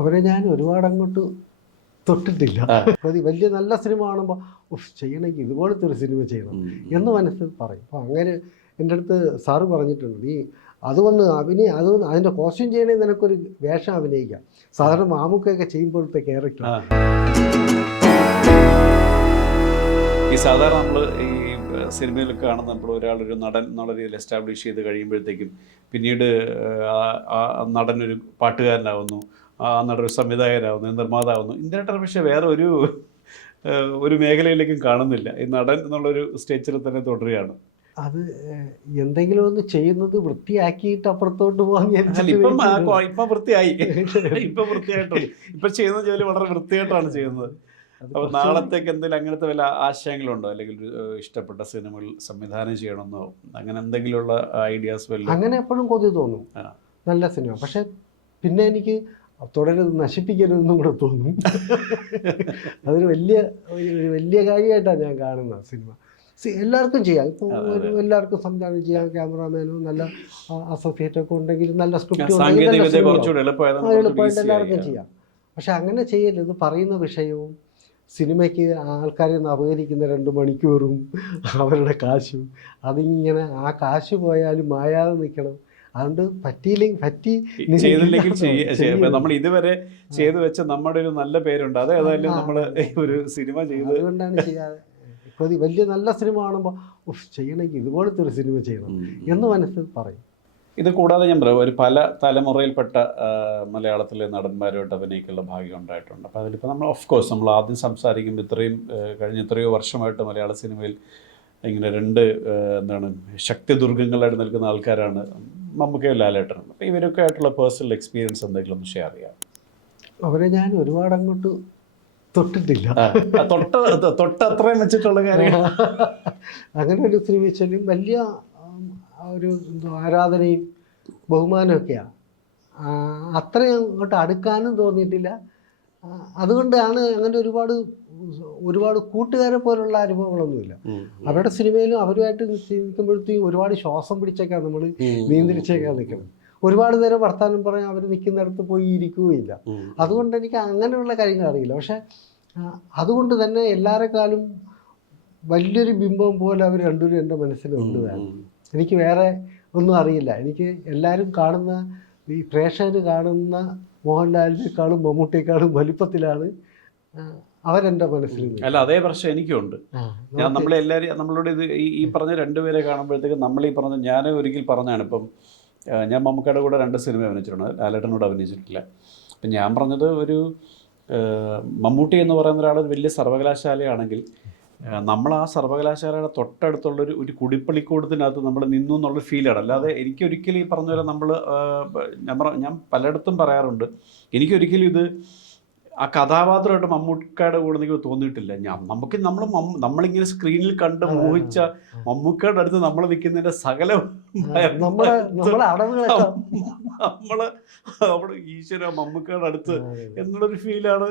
അവരെ ഞാൻ ഒരുപാട് അങ്ങോട്ട് തൊട്ടിട്ടില്ല. വലിയ നല്ല സിനിമ കാണുമ്പോൾ ചെയ്യണമെങ്കിൽ ഇതുപോലത്തെ ഒരു സിനിമ ചെയ്യണം എന്ന് മനസ്സിൽ പറയും. അപ്പോൾ അങ്ങനെ എൻ്റെ അടുത്ത് സാറ് പറഞ്ഞിട്ടുണ്ട്, നീ അത് വന്ന് അതിൻ്റെ കോസ്റ്റ്യൂം ചെയ്യണമെങ്കിൽ നിനക്കൊരു വേഷം അഭിനയിക്കാം. സാധാരണ മാമുക്കൊക്കെ ചെയ്യുമ്പോഴത്തെ ക്യാരക്ടർ ഈ സാധാരണ നമ്മൾ ഈ സിനിമയിലൊക്കെ കാണുന്ന നമ്മൾ ഒരാളൊരു നടൻ എന്നുള്ള രീതിയിൽ എസ്റ്റാബ്ലിഷ് ചെയ്ത് കഴിയുമ്പോഴത്തേക്കും പിന്നീട് ആ നടനൊരു പാട്ടുകാരനാവുന്നു, ആ നടനൊരു സംവിധായകനാവുന്നു, നിർമ്മാതാവുന്നു. ഇന്ത്യൻ പക്ഷേ വേറെ ഒരു മേഖലയിലേക്കും കാണുന്നില്ല. ഈ നടൻ എന്നുള്ളൊരു സ്റ്റേച്ചറിൽ തന്നെ തുടരുകയാണ്. അത് എന്തെങ്കിലും ഒന്ന് ചെയ്യുന്നത് വൃത്തിയാക്കിയിട്ട് അപ്പുറത്തോട്ട് പോകാൻ ഇപ്പം വൃത്തിയായി, ഇപ്പം വൃത്തിയായിട്ടുണ്ട്. ഇപ്പം ചെയ്യുന്ന ജോലി വളരെ വൃത്തിയായിട്ടാണ് ചെയ്യുന്നത്. അപ്പോൾ നാളത്തേക്ക് എന്തെങ്കിലും അങ്ങനത്തെ വല്ല ആശയങ്ങളുണ്ടോ, അല്ലെങ്കിൽ ഇഷ്ടപ്പെട്ട സിനിമകൾ സംവിധാനം ചെയ്യണമെന്നോ അങ്ങനെ എന്തെങ്കിലുമുള്ള ഐഡിയാസ് വല്ലതും? അങ്ങനെ എപ്പോഴും കൊതി തോന്നും നല്ല സിനിമ. പക്ഷെ പിന്നെ എനിക്ക് തുടരുത് നശിപ്പിക്കരുതെന്നും കൂടെ തോന്നും. അതൊരു വലിയ കാര്യമായിട്ടാണ് ഞാൻ കാണുന്നത് സിനിമ. എല്ലാവർക്കും ചെയ്യാം. ഇപ്പോൾ എല്ലാവർക്കും സംവിധാനം ചെയ്യാം. ക്യാമറാമാനോ നല്ല അസോസിയേറ്റൊക്കെ ഉണ്ടെങ്കിൽ നല്ല സ്ക്രിപ്റ്റ് എളുപ്പമായിട്ട് എല്ലാവർക്കും ചെയ്യാം. പക്ഷെ അങ്ങനെ ചെയ്യരുത്. പറയുന്ന വിഷയവും സിനിമയ്ക്ക് ആൾക്കാരെ അപകരിക്കുന്ന 2 മണിക്കൂറും അവരുടെ കാശും അതിങ്ങനെ ആ കാശ് പോയാലും മായാതെ നിൽക്കണം. അതുകൊണ്ട് ചെയ്തില്ലെങ്കിൽ നമ്മൾ ഇതുവരെ ചെയ്തു വെച്ച നമ്മുടെ ഒരു നല്ല പേരുണ്ട്. അത് ഏതായാലും നമ്മൾ ഒരു സിനിമ ചെയ്ത് അതുകൊണ്ടാണ് ചെയ്യാതെ. വലിയ നല്ല സിനിമ കാണുമ്പോൾ ചെയ്യണമെങ്കിൽ ഇതുപോലത്തെ ഒരു സിനിമ ചെയ്യണം എന്ന് മനസ്സിൽ പറയും. ഇത് കൂടാതെ ഞാൻ പറയാം, ഒരു പല തലമുറയിൽപ്പെട്ട മലയാളത്തിലെ നടന്മാരുമായിട്ട് അഭിനയിക്കാനുള്ള ഭാഗ്യം ഉണ്ടായിട്ടുണ്ട്. അപ്പോൾ അതിലിപ്പോൾ നമ്മൾ ഓഫ്കോഴ്സ് നമ്മൾ ആദ്യം സംസാരിക്കുമ്പോൾ കഴിഞ്ഞ എത്രയോ വർഷമായിട്ട് മലയാള സിനിമയിൽ ഇങ്ങനെ 2 ശക്തിദുർഗങ്ങളായിട്ട് നിൽക്കുന്ന ആൾക്കാരാണ് മമ്മൂക്കയും ലാലേട്ടനും. അപ്പോൾ ഇവരൊക്കെ ആയിട്ടുള്ള പേഴ്സണൽ എക്സ്പീരിയൻസ് എന്തെങ്കിലും ഒന്ന് ഷെയർ ചെയ്യാം? അവരെ ഞാൻ ഒരുപാട് അങ്ങോട്ട് തൊട്ടിട്ടില്ല. തൊട്ടത്രയും വെച്ചിട്ടുള്ള കാര്യങ്ങൾ അങ്ങനെ ഒരു സിനിമ വെച്ചാലും വലിയ ഒരു ആരാധനയും ബഹുമാനമൊക്കെയാണ്. അത്രയും അങ്ങോട്ട് അടുക്കാനും തോന്നിയിട്ടില്ല. അതുകൊണ്ടാണ് അങ്ങനെ ഒരുപാട് കൂട്ടുകാരെ പോലുള്ള അനുഭവങ്ങളൊന്നുമില്ല. അവരുടെ സിനിമയിലും അവരുമായിട്ട് നിൽക്കുമ്പോഴത്തേക്കും ഒരുപാട് ശ്വാസം പിടിച്ചേക്കാൻ നമ്മൾ നിയന്ത്രിച്ചേക്കാൻ നിൽക്കണം. ഒരുപാട് നേരം വർത്താനം പറയാൻ അവർ നിൽക്കുന്നിടത്ത് പോയി ഇരിക്കുകയില്ല. അതുകൊണ്ട് എനിക്ക് അങ്ങനെയുള്ള കാര്യങ്ങൾ അറിയില്ല. പക്ഷെ അതുകൊണ്ട് തന്നെ എല്ലാവരെക്കാളും വലിയൊരു ബിംബം പോലെ അവർ രണ്ടുപേരും എൻ്റെ മനസ്സിലുണ്ട്. എനിക്ക് വേറെ ഒന്നും അറിയില്ല. എനിക്ക് എല്ലാവരും കാണുന്ന ഈ പ്രേക്ഷകർ കാണുന്ന മോഹൻലാലിനേക്കാളും മമ്മൂട്ടിയേക്കാളും വലിപ്പത്തിലാണ് അവരെൻ്റെ മനസ്സിൽ. അല്ല, അതേ പ്രശ്നം എനിക്കുണ്ട്. നമ്മളോട് ഇത് ഈ പറഞ്ഞ 2 പേരെ കാണുമ്പോഴത്തേക്കും ഞാൻ ഒരിക്കൽ പറഞ്ഞാണ്. ഇപ്പം ഞാൻ മമ്മൂക്കയുടെ കൂടെ 2 സിനിമ അഭിനയിച്ചിട്ടുണ്ട്, ലാലേട്ടനോട് അഭിനയിച്ചിട്ടില്ല. അപ്പം ഞാൻ പറഞ്ഞത് മമ്മൂട്ടി എന്ന് പറയുന്ന ഒരാൾ വലിയ സർവകലാശാലയാണെങ്കിൽ നമ്മൾ ആ സർവകലാശാലയുടെ തൊട്ടടുത്തുള്ളൊരു കുടിപ്പള്ളിക്കൂടത്തിനകത്ത് നമ്മൾ നിന്നു എന്നുള്ള ഫീലാണ്. അല്ലാതെ എനിക്കൊരിക്കലും ഈ പറഞ്ഞ പോലെ ഞാൻ പലയിടത്തും പറയാറുണ്ട്, എനിക്കൊരിക്കലും ഇത് ആ കഥാപാത്രമായിട്ട് മമ്മൂക്കയുടെ കൂടെ എനിക്ക് തോന്നിയിട്ടില്ല. നമ്മളിങ്ങനെ സ്ക്രീനിൽ കണ്ട് മോഹിച്ച മമ്മൂക്കയുടെ അടുത്ത് നമ്മൾ നിൽക്കുന്നതിന്റെ അവിടെ ഈശ്വര മമ്മൂക്കയുടെ അടുത്ത് എന്നുള്ളൊരു ഫീലാണ്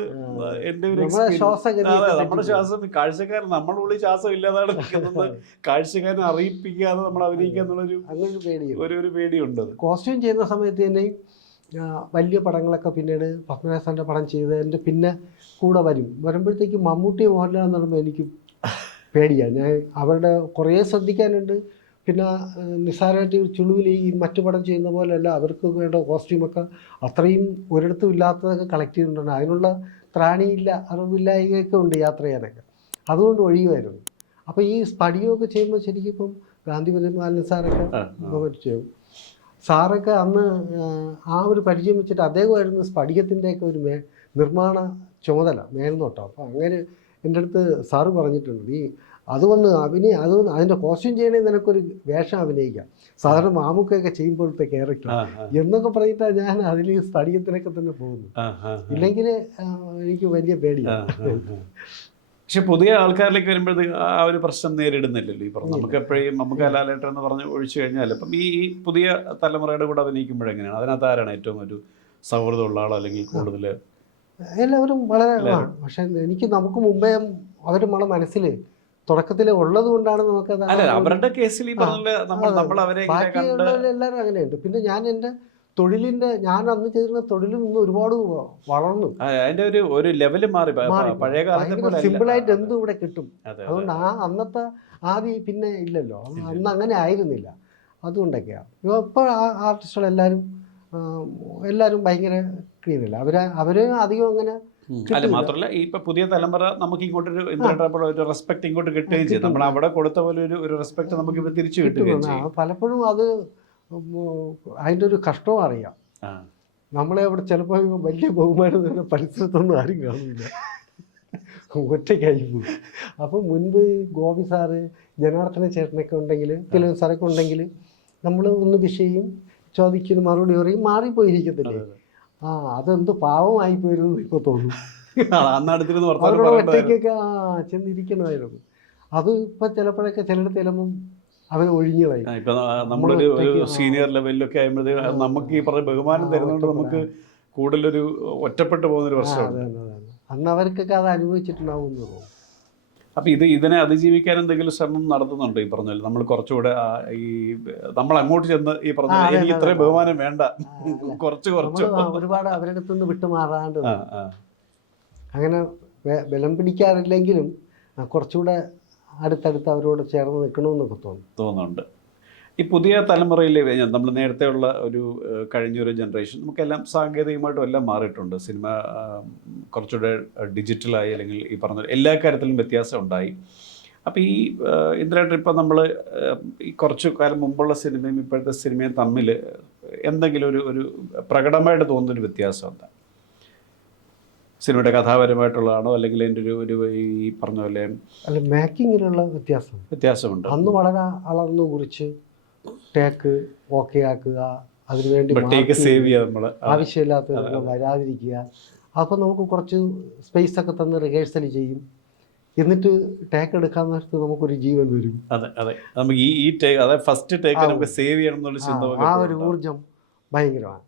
എൻ്റെ ഒരു എക്സ്പീരിയൻസ്. നമ്മുടെ ശ്വാസം കാഴ്ചക്കാരൻ നമ്മുടെ ഉള്ളിൽ ശ്വാസം ഇല്ലാതാണ് നിൽക്കുന്നത്. കാഴ്ചക്കാരനെ അറിയിപ്പിക്കാതെ നമ്മൾ അഭിനയിക്കുക എന്നുള്ളൊരു പേടിയുണ്ട്. കോസ്റ്റ്യൂം ചെയ്യുന്ന സമയത്ത് തന്നെ വലിയ പടങ്ങളൊക്കെ പിന്നീട് പത്മനാഭൻ്റെ പടം ചെയ്തതിൻ്റെ പിന്നെ കൂടെ വരുമ്പോഴത്തേക്കും മമ്മൂട്ടി മോഹൻലാൽ എന്ന് പറയുമ്പോൾ എനിക്ക് പേടിയാണ്. ഞാൻ അവരുടെ കുറേ ശ്രദ്ധിക്കാനുണ്ട്. പിന്നെ നിസ്സാരമായിട്ട് ചുളുവിൽ ഈ മറ്റു പടം ചെയ്യുന്ന പോലെയല്ല, അവർക്ക് വേണ്ട കോസ്റ്റ്യൂമൊക്കെ അത്രയും ഒരിടത്തും ഇല്ലാത്തതൊക്കെ കളക്ട് ചെയ്തിട്ടുണ്ട്. അതിനുള്ള ത്രാണിയില്ല, അറിവില്ലായ്മയൊക്കെ ഉണ്ട് യാത്ര ചെയ്യാനൊക്കെ. അതുകൊണ്ട് ഒഴിയുമായിരുന്നു. അപ്പോൾ ഈ സ്പടികമൊക്കെ ചെയ്യുമ്പോൾ ശരിക്കും ഇപ്പം ഗാന്ധിപതി മാലൻ സാറൊക്കെ ചെയ്യും. സാറൊക്കെ അന്ന് ആ ഒരു പരിചയം വെച്ചിട്ട് അദ്ദേഹമായിരുന്നു സ്ഫടികത്തിൻ്റെയൊക്കെ ഒരു നിർമ്മാണ ചുമതല, മേൽനോട്ടം. അപ്പോൾ അങ്ങനെ എൻ്റെ അടുത്ത് സാറ് പറഞ്ഞിട്ടുണ്ട്, അതിൻ്റെ കോസ്റ്റ്യൂം ചെയ്യണമെങ്കിൽ നിനക്കൊരു വേഷം അഭിനയിക്കാം. സാധാരണ മാമുക്കൊക്കെ ചെയ്യുമ്പോഴത്തെ ക്യാരക്ടർ എന്നൊക്കെ പറഞ്ഞിട്ടാണ് ഞാൻ അതിൽ സ്ഫടികത്തിനൊക്കെ തന്നെ പോകുന്നു. ഇല്ലെങ്കിൽ എനിക്ക് വലിയ പേടിയാണ്. പക്ഷെ പുതിയ ആൾക്കാരിലേക്ക് വരുമ്പോഴത്തേക്ക് ആ ഒരു പ്രശ്നം നേരിടുന്നില്ലല്ലോ. ഈ പറഞ്ഞു നമുക്ക് എപ്പോഴും നമുക്ക് ലാലേട്ടൻ എന്ന് പറഞ്ഞ് ഒഴിച്ചു കഴിഞ്ഞാൽ ഇപ്പം ഈ പുതിയ തലമുറയുടെ കൂടെ അഭിനയിക്കുമ്പോഴെങ്ങനെയാണ്, അതിനകത്ത് ആരാണ് ഏറ്റവും ഒരു സൗഹൃദമുള്ള ആളോ, അല്ലെങ്കിൽ കൂടുതൽ? എല്ലാവരും വളരെ. പക്ഷെ നമുക്ക് മുമ്പേ അവർ നമ്മളെ മനസ്സിൽ തുടക്കത്തിൽ ഉള്ളത് കൊണ്ടാണ് നമുക്കത്. അവരുടെ കേസിൽ ബാക്കിയുള്ളവരെല്ലാവരും അങ്ങനെയുണ്ട്. പിന്നെ ഞാൻ എൻ്റെ തൊഴിലിൻ്റെ ഞാൻ അന്ന് ചെയ്തിരുന്ന തൊഴിലും ഇന്ന് ഒരുപാട് വളർന്നു. അതിന്റെ ഒരു ലെവല് മാറി. പഴയ കാലത്തെ പോലെ സിമ്പിളായിട്ട് എന്തും ഇവിടെ കിട്ടും. അതെ, അതുകൊണ്ട് അന്നത്തെ ആദ്യം പിന്നെ ഇല്ലല്ലോ, അന്ന് അങ്ങനെ ആയിരുന്നില്ല. അതുകൊണ്ടൊക്കെയാണ് ഇപ്പോൾ ആർട്ടിസ്റ്റുകളെല്ലാവരും ഭയങ്കര ക്ലീനില്ല. അവര് അധികം അങ്ങനെ അല്ല, മാത്രമല്ല ഇപ്പൊ പുതിയ തലമുറ നമുക്ക് ഇങ്ങോട്ടൊരു ഒരു റെസ്പെക്ട് ഇങ്ങോട്ട് കിട്ടുകയും ചെയ്യും. നമ്മൾ അവിടെ കൊടുത്ത പോലെ ഒരു റെസ്പെക്ട് നമുക്ക് ഇപ്പൊ തിരിച്ചു കിട്ടുകയും ചെയ്യും. പലപ്പോഴും അത് അതിൻ്റെ ഒരു കഷ്ടവും അറിയാം. നമ്മളെ അവിടെ ചിലപ്പോൾ വലിയ ബഹുമാനം തന്നെ പരിസരത്തൊന്നും ആരും കാണില്ല, ഒറ്റയ്ക്കായി പോകും. അപ്പം മുൻപ് ഗോപി സാറ്, ജനാർദ്ദന ചേട്ടനൊക്കെ ഉണ്ടെങ്കിൽ, ഫിലിം സാറൊക്കെ ഉണ്ടെങ്കിൽ നമ്മൾ ഒന്ന് വിഷയം ചോദിക്കുന്ന മറുപടി പറയും, മാറിപ്പോയിരിക്കത്തില്ലേ. അതെന്ത് പാവമായി പോയിരുന്നു ഇപ്പോൾ തോന്നുന്നു. അവരോട് ഒറ്റയ്ക്കൊക്കെ ചെന്നിരിക്കണമായിരുന്നു. അത് ഇപ്പം ചിലപ്പോഴൊക്കെ ചിലയിടത്ത് ചെല്ലുമ്പം അവൻ ഒഴിഞ്ഞതായി. ഇപ്പൊ നമ്മളൊരു സീനിയർ ലെവലിലൊക്കെ ആകുമ്പോഴത്തേക്ക് നമുക്ക് ഈ പറഞ്ഞ ബഹുമാനം തരുന്നതുകൊണ്ട് നമുക്ക് കൂടുതലൊരു ഒറ്റപ്പെട്ടു പോകുന്നൊരു പ്രശ്നമാണ്. അന്ന് അവർക്കൊക്കെ അത് അനുഭവിച്ചിട്ടുണ്ടാവും എന്ന് തോന്നുന്നു. അപ്പം ഇതിനെ അതിജീവിക്കാൻ എന്തെങ്കിലും ശ്രമം നടത്തുന്നുണ്ടോ? ഈ പറഞ്ഞ നമ്മൾ കുറച്ചുകൂടെ ഈ നമ്മൾ അങ്ങോട്ട് ചെന്ന് ഈ പറഞ്ഞ എനിക്ക് ഇത്രയും ബഹുമാനം വേണ്ട, കുറച്ച് ഒരുപാട് അവരുടെ അടുത്തുനിന്ന് വിട്ടുമാറാണ്ട് അങ്ങനെ ബലം പിടിക്കാറില്ലെങ്കിലും കുറച്ചുകൂടെ അടുത്തടുത്ത് അവരോട് ചേർന്ന് നിൽക്കണമെന്നൊക്കെ തോന്നുന്നുണ്ട്. ഈ പുതിയ തലമുറയിൽ നമ്മൾ നേരത്തെ ഉള്ള ഒരു കഴിഞ്ഞൊരു ജനറേഷൻ നമുക്കെല്ലാം സാങ്കേതികമായിട്ടും എല്ലാം മാറിയിട്ടുണ്ട്. സിനിമ കുറച്ചുകൂടെ ഡിജിറ്റലായി, അല്ലെങ്കിൽ ഈ പറഞ്ഞ എല്ലാ കാര്യത്തിലും വ്യത്യാസം ഉണ്ടായി. അപ്പോൾ ഈ ഇന്ദ്രേട്ടൻ ഇപ്പം നമ്മൾ ഈ കുറച്ച് കാലം മുമ്പുള്ള സിനിമയും ഇപ്പോഴത്തെ സിനിമയും തമ്മിൽ എന്തെങ്കിലും ഒരു പ്രകടമായിട്ട് തോന്നുന്നൊരു വ്യത്യാസം എന്താ? സിനിമയുടെ കഥാപരമായിട്ടുള്ളതാണോ, അല്ലെങ്കിൽ എൻ്റെ ഒരു ഈ പറഞ്ഞ പോലെ അല്ല മേക്കിങ്ങിലുള്ള വ്യത്യാസമുണ്ട്. അന്ന് വളരെ അളർന്നു കുറിച്ച് ടേക്ക് ഓക്കെ ആക്കുക, അതിനുവേണ്ടി സേവ് ചെയ്യുക, നമ്മൾ ആവശ്യമില്ലാത്ത വരാതിരിക്കുക. അപ്പോൾ നമുക്ക് കുറച്ച് സ്പേസ് ഒക്കെ തന്ന് റിഹേഴ്സൽ ചെയ്യും, എന്നിട്ട് ടേക്ക് എടുക്കാൻ നേരത്ത് നമുക്കൊരു ജീവൻ വരും. അതെ നമുക്ക് ഈ ടേക്ക്, അതായത് ഫസ്റ്റ് ടേക്ക് നമുക്ക് സേവ് ചെയ്യണം എന്നുള്ള ചിന്ത, ആ ഒരു ഊർജം ഭയങ്കരമാണ്.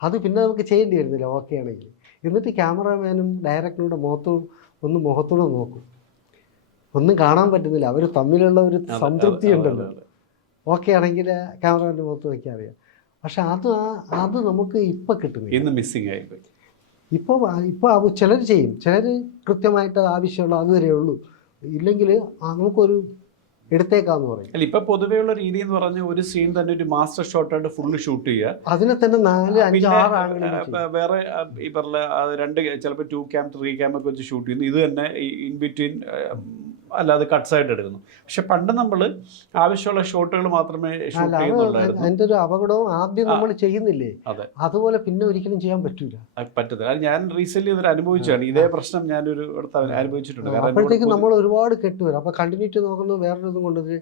അത് പിന്നെ നമുക്ക് ചെയ്യേണ്ടി വരുന്നില്ല ഓക്കെ ആണെങ്കിൽ. എന്നിട്ട് ക്യാമറാമാനും ഡയറക്ടറുടെ മുഖത്തോടെ നോക്കും, ഒന്നും കാണാൻ പറ്റുന്നില്ല, അവർ തമ്മിലുള്ള ഒരു സംതൃപ്തി ഉണ്ടല്ലോ. ഓക്കെ ആണെങ്കിൽ ക്യാമറാമാൻ്റെ മുഖത്ത് വയ്ക്കാൻ അറിയാം. പക്ഷെ അത് നമുക്ക് ഇപ്പം കിട്ടുന്നില്ല, മിസ്സിങ് ആയിപ്പോയി. ഇപ്പോൾ ചിലർ ചെയ്യും, ചിലർ കൃത്യമായിട്ട് ആവശ്യമുള്ള അതുവരെ ഉള്ളൂ, ഇല്ലെങ്കിൽ നമുക്കൊരു എടുത്തേക്കാന്ന് പറയും. അല്ല, ഇപ്പൊ പൊതുവെയുള്ള രീതി എന്ന് പറഞ്ഞാൽ ഒരു സീൻ തന്നെ ഒരു മാസ്റ്റർ ഷോട്ടായിട്ട് ഫുള്ള് ഷൂട്ട് ചെയ്യുക, അതിനെ തന്നെ 4, 5, 6 ആംഗിൾ വേറെ ഈ പറഞ്ഞ 2 ചിലപ്പോൾ 2 ക്യാം 3 ക്യാം ഒക്കെ വെച്ച് ഷൂട്ട് ചെയ്യുന്നു. ഇത് തന്നെ ഇൻ ബിറ്റ്വീൻ അല്ലാതെ കട്ട്സ് ആയിട്ട് എടുക്കുന്നു. പക്ഷെ പണ്ട് നമ്മൾ ആവശ്യമുള്ള ഷോട്ടുകൾ മാത്രമേ ഷൂട്ട് ചെയ്യുന്നുള്ളായിരുന്നു. അതിന്റെ ഒരു അപകടവും ആദ്യം നമ്മൾ ചെയ്യുന്നില്ലേ, അതുപോലെ പിന്നെ ഒരിക്കലും ചെയ്യാൻ പറ്റത്തില്ല. ഞാൻ റീസെന്റ് ഇതൊരു അനുഭവിച്ചാണ്, ഇതേ പ്രശ്നം ഞാനൊരു അനുഭവിച്ചിട്ടുണ്ട്. അപ്പോഴത്തേക്ക് നമ്മൾ ഒരുപാട് കെട്ടുവരും. അപ്പൊ കണ്ടിന്യൂറ്റി നോക്കുന്നത് വേറൊരു കൊണ്ടത്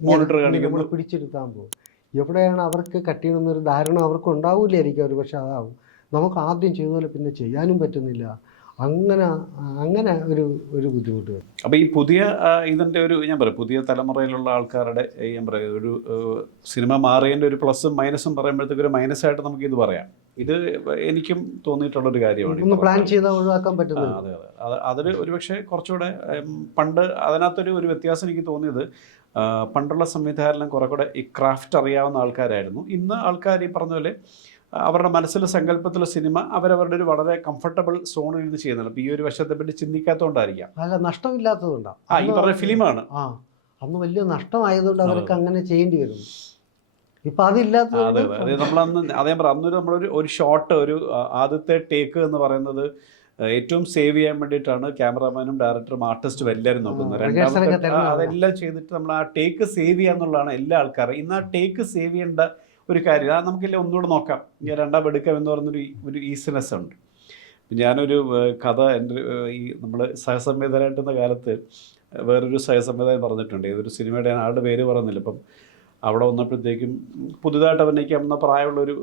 മോണിറ്റർ കാണിക്കുന്നു, പിടിച്ചെടുത്താൻ പോകും. എവിടെയാണ് അവർക്ക് കട്ട് ചെയ്യണമെന്നൊരു ധാരണ അവർക്ക് ഉണ്ടാവില്ലായിരിക്കും, ഒരു പക്ഷെ അതാവും. നമുക്ക് ആദ്യം ചെയ്തതുപോലെ പിന്നെ ചെയ്യാനും പറ്റുന്നില്ല. അങ്ങനെ ഒരു ബുദ്ധിമുട്ട് വരും. അപ്പോൾ ഈ പുതിയ ഇതിൻ്റെ ഞാൻ പറയാം, പുതിയ തലമുറയിലുള്ള ആൾക്കാരുടെ ഞാൻ പറയാം ഒരു സിനിമ മാറിയതിൻ്റെ ഒരു പ്ലസും മൈനസും പറയുമ്പോഴത്തേക്ക് ഒരു മൈനസായിട്ട് നമുക്ക് ഇത് പറയാം. ഇത് എനിക്കും തോന്നിയിട്ടുള്ളൊരു കാര്യമാണ്. പ്ലാൻ ചെയ്താൽ ഒഴിവാക്കാൻ പറ്റുന്നത്. അതെ അതൊരു ഒരുപക്ഷെ കുറച്ചുകൂടെ പണ്ട് അതിനകത്തൊരു വ്യത്യാസം എനിക്ക് തോന്നിയത്, പണ്ടുള്ള സംവിധായകരെല്ലാം കുറെ കൂടെ ഈ ക്രാഫ്റ്റ് അറിയാവുന്ന ആൾക്കാരായിരുന്നു. ഇന്ന് ആൾക്കാർ ഈ പറഞ്ഞ പോലെ അവരുടെ മനസ്സിലെ സങ്കല്പത്തിലെ സിനിമ അവരവരുടെ ഒരു വളരെ കംഫർട്ടബിൾ സോണിൽ നിന്ന് ചെയ്യുന്നുണ്ട്. അപ്പോൾ ഈ ഒരു വശത്തെ പറ്റി ചിന്തിക്കാത്തതുകൊണ്ടായിരിക്കാം. അല്ല, നഷ്ടമില്ലാത്തതുകൊണ്ടാണ്. ഈ പറഞ്ഞ ഫിലിമാണ് അന്ന് വലിയ നഷ്ടമായതുകൊണ്ട് അവർക്ക് അങ്ങനെ ചെയ്യേണ്ടി വരും. ഇപ്പം അതില്ലാത്ത അതെ നമ്മളന്ന് അതേ പറയാം, അന്നൊരു നമ്മളൊരു ഷോട്ട്, ഒരു ആദ്യത്തെ ടേക്ക് എന്ന് പറയുന്നത് ഏറ്റവും സേവ് ചെയ്യാൻ വേണ്ടിയിട്ടാണ് ക്യാമറാമാനും ഡയറക്ടറും ആർട്ടിസ്റ്റും എല്ലാവരും നോക്കുന്നത്. രണ്ടാമത്തെ അതെല്ലാം ചെയ്തിട്ട് നമ്മൾ ആ ടേക്ക് സേവ് ചെയ്യാന്നുള്ളതാണ് എല്ലാ ആൾക്കാരും. ഇന്ന് ആ ടേക്ക് സേവ് ചെയ്യേണ്ട ഒരു കാര്യം നമുക്കില്ല, ഒന്നുകൂടെ നോക്കാം, ഞാൻ രണ്ടാം എടുക്കാം എന്ന് പറഞ്ഞൊരു ഈസിനെസ് ഉണ്ട്. ഞാനൊരു കഥ എൻ്റെ ഈ നമ്മൾ സഹസംവിധാനായിട്ടുന്ന കാലത്ത് വേറൊരു സഹസംവിധാനം പറഞ്ഞിട്ടുണ്ട്. ഏതൊരു സിനിമയുടെ ആളുടെ പേര് പറയുന്നില്ല. ഇപ്പം അവിടെ വന്നപ്പോഴത്തേക്കും പുതുതായിട്ട് അഭിനയിക്കാവുന്ന പ്രായമുള്ളൊരു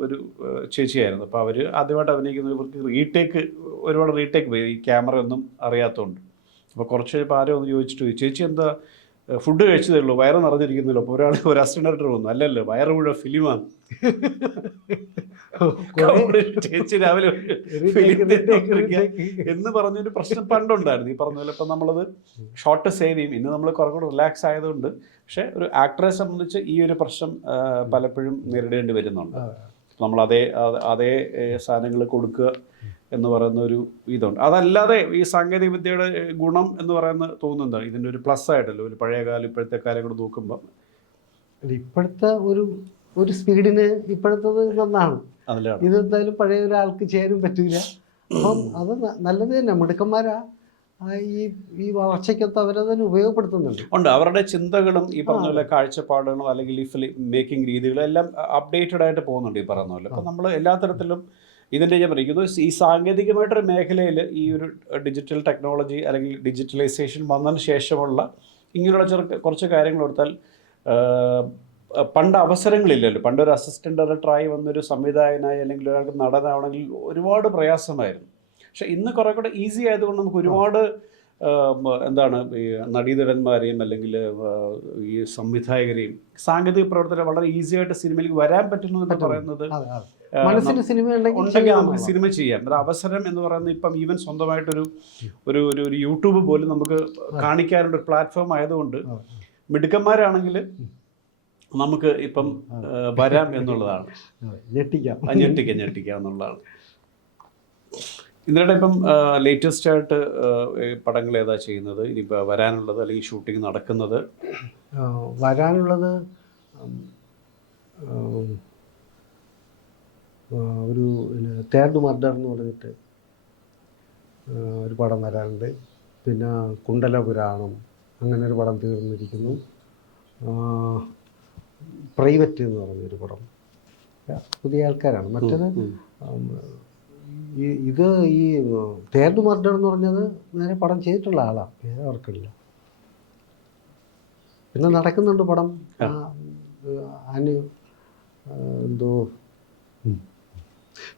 ചേച്ചിയായിരുന്നു. അപ്പോൾ അവർ ആദ്യമായിട്ട് അഭിനയിക്കുന്ന ഇവർക്ക് ഒരുപാട് റീടേക്ക് പോയി, ഈ ക്യാമറ ഒന്നും അറിയാത്തതുകൊണ്ട്. അപ്പോൾ കുറച്ച് കഴിയുമ്പോൾ ആരോ ഒന്ന് ചോദിച്ചിട്ട് പോയി, ചേച്ചി എന്താ ഫുഡ് കഴിച്ചതേ ഉള്ളൂ, വയറ് നിറഞ്ഞിരിക്കുന്നില്ലോ? അപ്പോൾ ഒരു അസിസ്റ്റന്റ് ഡയറക്ടർ വന്നു, അല്ലല്ലോ വയറ് മുഴുവൻ ഫിലിമാണ്. ചേച്ചി രാവിലെ എന്ന് പറഞ്ഞൊരു പ്രശ്നം പണ്ടുണ്ടായിരുന്നു. ഈ പറഞ്ഞ പോലെ ഇപ്പം നമ്മളത് ഷോർട്ട് സേവ് ചെയ്യും. ഇന്ന് നമ്മൾ കുറെ കൂടെ റിലാക്സ് ആയതുകൊണ്ട്. പക്ഷെ ഒരു ആക്ടറെ സംബന്ധിച്ച് ഈ ഒരു പ്രശ്നം പലപ്പോഴും നേരിടേണ്ടി വരുന്നുണ്ട്. നമ്മൾ അതേ സാധനങ്ങൾ കൊടുക്കുക എന്ന് പറയുന്ന ഒരു ഇതുണ്ട്. അതല്ലാതെ ഈ സാങ്കേതിക വിദ്യയുടെ ഗുണം എന്ന് പറയുന്നത് തോന്നുന്നതാണ് ഇതിൻ്റെ ഒരു പ്ലസ് ആയിട്ടല്ലോ ഒരു പഴയ കാലം ഇപ്പോഴത്തെ കാലം കൂടെ നോക്കുമ്പോൾ. ഇപ്പോഴത്തെ ഒരു സ്പീഡിന് ഇപ്പോഴത്തത് നന്നാണ്. ഇത് എന്തായാലും പഴയ ഒരാൾക്ക് ചെയ്യാനും പറ്റില്ല. അപ്പം അത് നല്ലത് തന്നെ. മിടുക്കന്മാരാ ഈ വളർച്ചയ്ക്കൊത്ത് അവരതിന് ഉപയോഗപ്പെടുത്തുന്നുണ്ട്. ഉണ്ട്. അവരുടെ ചിന്തകളും ഈ പറഞ്ഞ പോലെ കാഴ്ചപ്പാടുകളും അല്ലെങ്കിൽ ഈ ഫിലിം മേക്കിംഗ് രീതികളും എല്ലാം അപ്ഡേറ്റഡ് ആയിട്ട് പോകുന്നുണ്ട് ഈ പറയുന്ന പോലെ. അപ്പം നമ്മൾ എല്ലാ തരത്തിലും ഇതിൻ്റെ ഞാൻ പറയുന്നത് ഈ സാങ്കേതികമായിട്ടൊരു മേഖലയിൽ ഈ ഒരു ഡിജിറ്റൽ ടെക്നോളജി അല്ലെങ്കിൽ ഡിജിറ്റലൈസേഷൻ വന്നതിന് ശേഷമുള്ള ഇങ്ങനെയുള്ള കുറച്ച് കാര്യങ്ങൾ എടുത്താൽ പണ്ട് അവസരങ്ങളില്ലല്ലോ. പണ്ടൊരു അസിസ്റ്റൻ്റ് ഡയറക്ടറായി വന്നൊരു സംവിധായകനായി അല്ലെങ്കിൽ ഒരാൾക്ക് നടനാവണമെങ്കിൽ ഒരുപാട് പ്രയാസമായിരുന്നു. പക്ഷെ ഇന്ന് കുറേ കൂടെ ഈസി ആയതുകൊണ്ട് നമുക്ക് ഒരുപാട് എന്താണ് ഈ നടീനടന്മാരെയും അല്ലെങ്കിൽ ഈ സംവിധായകരെയും സാങ്കേതിക പ്രവർത്തനം വളരെ ഈസി ആയിട്ട് സിനിമയിലേക്ക് വരാൻ പറ്റുന്നു എന്ന് പറയുന്നത് ഉണ്ടെങ്കിൽ നമുക്ക് സിനിമ ചെയ്യാം. ഒരു അവസരം എന്ന് പറയുന്നത് ഇപ്പം ഈവൻ സ്വന്തമായിട്ടൊരു ഒരു യൂട്യൂബ് പോലും നമുക്ക് കാണിക്കാനുള്ള ഒരു പ്ലാറ്റ്ഫോം ആയതുകൊണ്ട് മിടുക്കന്മാരാണെങ്കിൽ നമുക്ക് ഇപ്പം വരാം എന്നുള്ളതാണ്. ഞെട്ടിക്കാം എന്നുള്ളതാണ്. ഇതിനിടെ ഇപ്പം ലേറ്റസ്റ്റ് ആയിട്ട് പടങ്ങൾ ഏതാ ചെയ്യുന്നത് ഇനിയിപ്പോൾ വരാനുള്ളത് അല്ലെങ്കിൽ ഷൂട്ടിംഗ് നടക്കുന്നത്? വരാനുള്ളത് ഒരു തേർഡ് മർഡർ എന്ന് പറഞ്ഞിട്ട് ഒരു പടം വരാനുണ്ട്. പിന്നെ കുണ്ടലപുരാണം അങ്ങനെ ഒരു പടം തീർന്നിരിക്കുന്നു. പ്രൈവറ്റ് എന്ന് പറഞ്ഞൊരു പടം പുതിയ ആൾക്കാരാണ്. മറ്റേത് ഇത് ഈ തേർഡ് മർഡർ എന്ന് പറഞ്ഞത് നേരെ പടം ചെയ്തിട്ടുള്ള ആളാണ്, പേര് ഓർക്കില്ല. പിന്നെ നടക്കുന്നുണ്ട് പടം അതിന് എന്തോ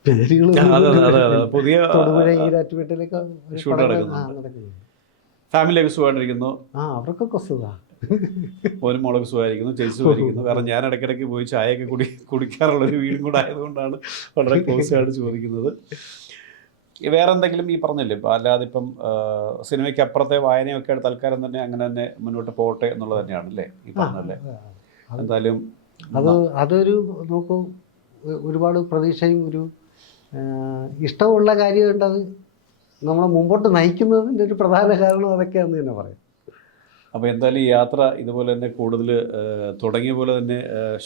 പേരുകൾ തൊടുപുഴ ഈരാറ്റുപേട്ടയിലൊക്കെ നടക്കുന്നുണ്ട്. ഫാമിലിയൊക്കെ സുഖമായിട്ടിരിക്കുന്നു? അവർക്കൊക്കെ സുഖമാണ്. ഒരു മുളക് സുഖമായിരിക്കുന്നു, ചേച്ചി സുഖമായിരിക്കുന്നു. കാരണം ഞാൻ ഇടയ്ക്കിടയ്ക്ക് പോയി ചായയൊക്കെ കുടിക്കാറുള്ളൊരു വീടും കൂടെ ആയതുകൊണ്ടാണ് വളരെ ക്ലോസ് ആയിട്ട് ചോദിക്കുന്നത്. വേറെ എന്തെങ്കിലും ഈ പറഞ്ഞില്ലേ ഇപ്പം അല്ലാതെ ഇപ്പം സിനിമയ്ക്ക് അപ്പുറത്തെ വായനയൊക്കെ തൽക്കാലം തന്നെ അങ്ങനെ തന്നെ മുന്നോട്ട് പോകട്ടെ എന്നുള്ളത് തന്നെയാണ് അല്ലേ ഈ പറഞ്ഞല്ലേ? എന്തായാലും അതൊരു നോക്കൂ, ഒരുപാട് പ്രതീക്ഷയും ഒരു ഇഷ്ടമുള്ള കാര്യമുണ്ട്. അത് നമ്മളെ മുമ്പോട്ട് നയിക്കുന്നതിൻ്റെ ഒരു പ്രധാന കാരണം അതൊക്കെയാണെന്ന് തന്നെ പറയാം. അപ്പോൾ എന്തായാലും ഈ യാത്ര ഇതുപോലെ തന്നെ കൂടുതൽ തുടങ്ങിയ പോലെ തന്നെ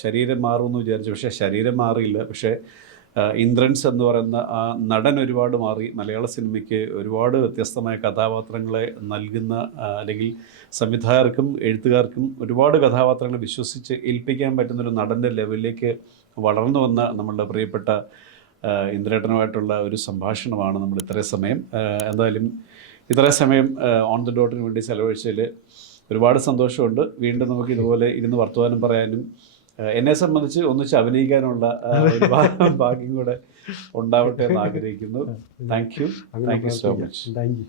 ശരീരം മാറുമെന്ന് വിചാരിച്ചു. പക്ഷേ ശരീരം മാറിയില്ല. പക്ഷേ ഇന്ദ്രൻസ് എന്ന് പറയുന്ന ആ നടൻ ഒരുപാട് മാറി. മലയാള സിനിമയ്ക്ക് ഒരുപാട് വ്യത്യസ്തമായ കഥാപാത്രങ്ങളെ നൽകുന്ന അല്ലെങ്കിൽ സംവിധായകർക്കും എഴുത്തുകാർക്കും ഒരുപാട് കഥാപാത്രങ്ങളെ വിശ്വസിച്ച് ഏൽപ്പിക്കാൻ പറ്റുന്നൊരു നടൻ്റെ ലെവലിലേക്ക് വളർന്നു വന്ന നമ്മളുടെ പ്രിയപ്പെട്ട ഇന്ദ്രേട്ടനുമായിട്ടുള്ള ഒരു സംഭാഷണമാണ് നമ്മൾ ഇത്രയും സമയം. എന്തായാലും ഇത്രയും സമയം ഓൺ ദി ഡോട്ടിന് വേണ്ടി ചെലവഴിച്ചതിൽ ഒരുപാട് സന്തോഷമുണ്ട്. വീണ്ടും നമുക്ക് ഇതുപോലെ ഇരുന്ന് വർത്തമാനം പറയാനും എന്നെ സംബന്ധിച്ച് ഒന്നിച്ച് അഭിനയിക്കാനുള്ള ഒരു ഭാഗ്യം കൂടെ ഉണ്ടാവട്ടെ എന്ന് ആഗ്രഹിക്കുന്നു. Thank you so much. Thank you.